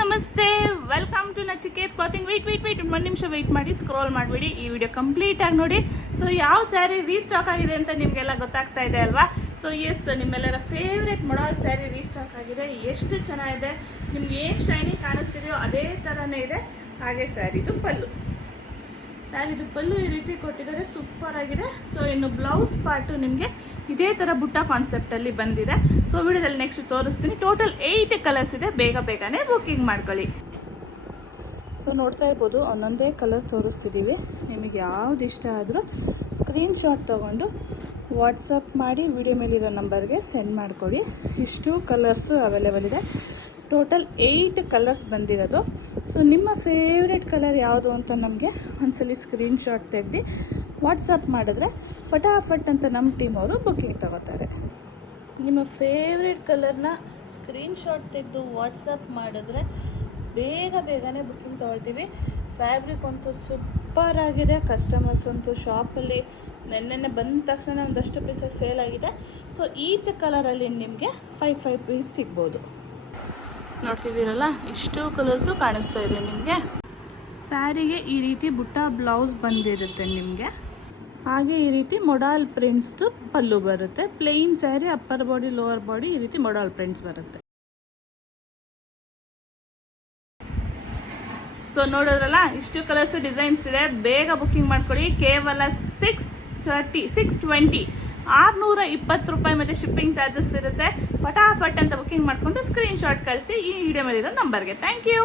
ನಮಸ್ತೆ, welcome to Nachiket clothing. Wait ಒಂದು ನಿಮಿಷ ವೆಯ್ಟ್ ಮಾಡಿ, ಸ್ಕ್ರೋಲ್ ಮಾಡಿಬಿಡಿ, ಈ ವಿಡಿಯೋ ಕಂಪ್ಲೀಟ್ ಆಗಿ ನೋಡಿ. ಸೊ ಯಾವ ಸ್ಯಾರಿ ರೀಸ್ಟಾಕ್ ಆಗಿದೆ ಅಂತ ನಿಮಗೆಲ್ಲ ಗೊತ್ತಾಗ್ತಾ ಇದೆ ಅಲ್ವಾ? ಸೊ ಎಸ್, ನಿಮ್ಮೆಲ್ಲರ ಫೇವ್ರೆಟ್ ಮೊಡಲ್ ಸ್ಯಾರಿ ರೀಸ್ಟಾಕ್ ಆಗಿದೆ. ಎಷ್ಟು ಚೆನ್ನಾಗಿದೆ, ನಿಮ್ಗೆ ಏನು ಶೈನಿ ಕಾಣಿಸ್ತಿದೆಯೋ ಅದೇ ಥರನೇ ಇದೆ. ಹಾಗೆ ಸ್ಯಾರಿದು ಪಲ್ಲು ಈ ರೀತಿ ಕೊಟ್ಟಿದ್ದಾರೆ, ಸೂಪರ್ ಆಗಿದೆ. ಸೊ ಇನ್ನು ಬ್ಲೌಸ್ ಪಾರ್ಟು ನಿಮಗೆ ಇದೇ ಥರ ಬುಟ್ಟ ಕಾನ್ಸೆಪ್ಟಲ್ಲಿ ಬಂದಿದೆ. ಸೊ ವಿಡಿಯೋದಲ್ಲಿ ನೆಕ್ಸ್ಟ್ ತೋರಿಸ್ತೀನಿ. ಟೋಟಲ್ 8 ಕಲರ್ಸ್ ಇದೆ, ಬೇಗನೆ ಬುಕ್ಕಿಂಗ್ ಮಾಡ್ಕೊಳ್ಳಿ. ಸೊ ನೋಡ್ತಾ ಇರ್ಬೋದು, ಒಂದೊಂದೇ ಕಲರ್ ತೋರಿಸ್ತಿದ್ದೀವಿ. ನಿಮಗೆ ಯಾವ್ದು ಇಷ್ಟ ಆದರೂ ಸ್ಕ್ರೀನ್ಶಾಟ್ ತೊಗೊಂಡು ವಾಟ್ಸಪ್ ಮಾಡಿ ವಿಡಿಯೋ ಮೇಲಿರೋ ನಂಬರ್ಗೆ ಸೆಂಡ್ ಮಾಡಿಕೊಡಿ. ಇಷ್ಟು ಕಲರ್ಸು ಅವೈಲೇಬಲ್ ಇದೆ. ಟೋಟಲ್ 8 ಕಲರ್ಸ್ ಬಂದಿರೋದು. ಸೊ ನಿಮ್ಮ ಫೇವ್ರೆಟ್ ಕಲರ್ ಯಾವುದು ಅಂತ ನಮಗೆ ಒಂದ್ಸಲಿ ಸ್ಕ್ರೀನ್ಶಾಟ್ ತೆಗೆದು ವಾಟ್ಸಪ್ ಮಾಡಿದ್ರೆ ಫಟಾಫಟ್ ಅಂತ ನಮ್ಮ ಟೀಮ್ ಅವರು ಬುಕ್ಕಿಂಗ್ ತಗೋತಾರೆ. ನಿಮ್ಮ ಫೇವ್ರೆಟ್ ಕಲರ್ನ ಸ್ಕ್ರೀನ್ಶಾಟ್ ತೆಗೆದು ವಾಟ್ಸಪ್ ಮಾಡಿದ್ರೆ ಬೇಗನೆ ಬುಕ್ಕಿಂಗ್ ತೊಗೊಳ್ತೀವಿ. ಫ್ಯಾಬ್ರಿಕ್ ಅಂತೂ ಸೂಪರ್ ಆಗಿದೆ. ಕಸ್ಟಮರ್ಸ್ ಅಂತೂ ಶಾಪಲ್ಲಿ ನೆನ್ನೆ ಬಂದ ತಕ್ಷಣ ಒಂದಷ್ಟು ಪೀಸಸ್ ಸೇಲ್ ಆಗಿದೆ. ಸೊ ಈಚ್ ಕಲರಲ್ಲಿ ನಿಮಗೆ 5 ಪೀಸ್ ಸಿಗ್ಬೋದು. ನೋಡ್ತಿದ್ದೀರಲ್ಲ, ಇಷ್ಟು ಕಲರ್ಸು ಕಾಣಿಸ್ತಾ ಇದೆ ನಿಮಗೆ. ಸ್ಯಾರಿಗೆ ಈ ರೀತಿ ಬುಟ್ಟ ಬ್ಲೌಸ್ ಬಂದಿರುತ್ತೆ ನಿಮಗೆ. ಹಾಗೆ ಈ ರೀತಿ ಮೊಡಾಲ್ ಪ್ರಿಂಟ್ಸ್ದು ಪಲ್ಲು ಬರುತ್ತೆ. Plain sari, upper body lower body ಈ ರೀತಿ ಮೊಡಾಲ್ ಪ್ರಿಂಟ್ಸ್ ಬರುತ್ತೆ. ಸೊ ನೋಡಿದ್ರಲ್ಲ, ಇಷ್ಟು ಕಲರ್ಸ್ ಡಿಸೈನ್ಸ್ ಇದೆ. ಬೇಗ ಬುಕ್ಕಿಂಗ್ ಮಾಡ್ಕೊಳ್ಳಿ. ಕೇವಲ 620 620 ರೂಪಾಯಿ ಮತ್ತು ಶಿಪ್ಪಿಂಗ್ ಚಾರ್ಜಸ್ ಇರುತ್ತೆ. ಫಟಾಫಟ್ ಅಂತ ಬುಕ್ಕಿಂಗ್ ಮಾಡಿಕೊಂಡು ಸ್ಕ್ರೀನ್ಶಾಟ್ ಕಳಿಸಿ ಈ ವಿಡಿಯೋ ಮೇಲಿರೋ ನಂಬರ್ಗೆ. Thank you.